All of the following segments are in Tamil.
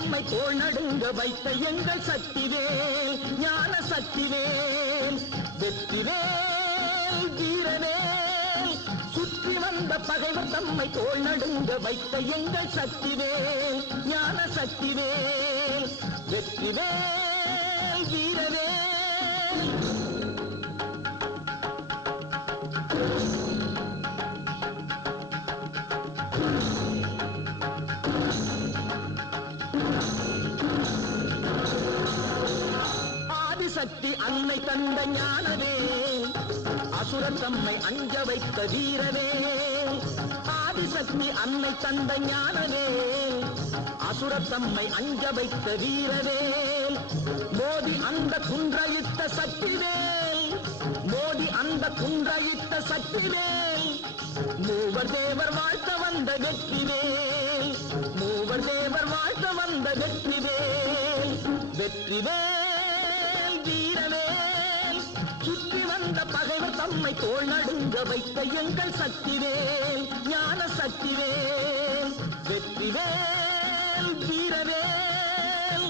நம்மை போல் நடுங்க வைத்த எங்கள் சக்திவேல் ஞான சக்திவேல் வெற்றிவேல் வீரவேல் சுற்றி வந்த பகைவர் தம்மை தோல் நடுங்க வைத்த எங்கள் சக்திவேல் ஞான சக்திவேல் வெற்றிவேல் சக்தி அன்னை தந்த ஞானவே அசுர தம்மை அஞ்ச வைத்த வீரவே ஆதிசக்தி அன்னை தந்த ஞானவே அசுர தம்மை அஞ்ச வைத்த வீரவே மோதி அந்த குன்றையிட்ட சக்திவே மோதி அந்த குன்றையிட்ட சக்திவே மூவர் தேவர் வாழ்த்த வந்த வெற்றிவே மூவர் தேவர் வாழ்த்த வந்த வெற்றிவே வெற்றிவே நம்மை தோல் நடுங்க வைத்த எங்கள் சக்திவே ஞான சக்திவே. வெற்றிவேல் வீரவேல்.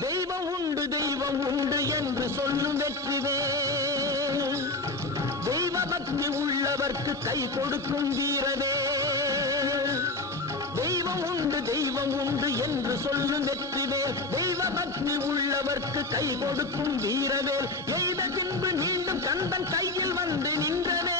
தெய்வம் உண்டு தெய்வம் உண்டு என்று சொல்லும் வெற்றிவேல். தெய்வ பக்தி உள்ளவர்க்கு கை கொடுக்கும் வீரவே. தெய்வம் உண்டு என்று சொல்லும் வெற்றிவேல் தெய்வ பக்தி உள்ளவர்க்கு கை கொடுக்கும் வீரவேல். எய்த பின்பு மீண்டும் கந்தன் கையில் வந்து நின்றவே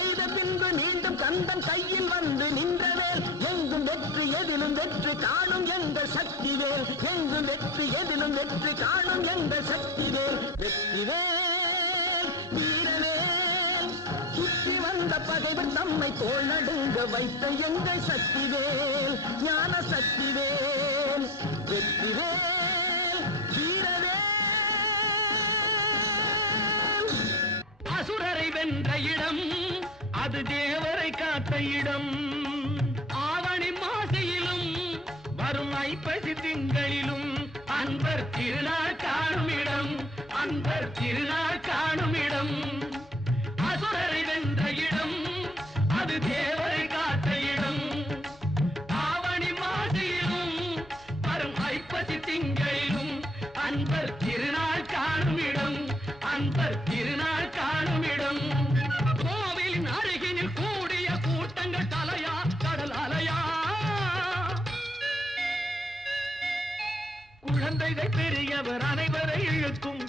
எய்த பின்பு மீண்டும் கந்தன் கையில் வந்து நின்றவேல். எங்கும் வெற்றி எதிலும் வெற்றி காணும் எங்கள் சக்திவேல். எங்கும் வெற்றி எதிலும் வெற்றி காணும் எங்கள் சக்திவேல். வெற்றிவேல் பகைவர் தம்மை தோல் நடுங்க வைத்த எங்கள் சக்திவேல் ஞான சக்திவேல் வெற்றிவேல் வீரவேல். அசுரரை வென்ற இடம் அது தேவரை காத்த இடம். ஆவணி மாசையிலும் வரும் ஐப்பசி திங்களிலும் அன்பர் திருநாள் காணும் இடம் அன்பர் திருநாள் காணும் இடம். அசுரரை வென்ற இடம் அது தேவரை காத்த இடம். ஆவணி மாசியிலும் வரும் ஐப்பசி திங்களிலும் அன்பர் திருநாள் காணும் இடம் அன்பர் திருநாள் காணும் இடம். கோவிலின் அருகினில் கூடிய கூட்டங்கள் தலையா கடல் அலையா. குழந்தைகள் பெரியவர் அனைவரை இழுக்கும்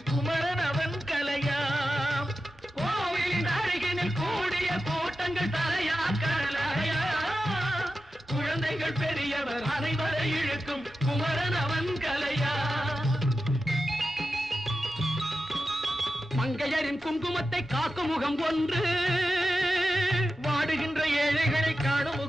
மங்கையரின் குங்குமத்தை காக்கும் முகம் ஒன்று. வாடுகின்ற ஏழைகளை காணும்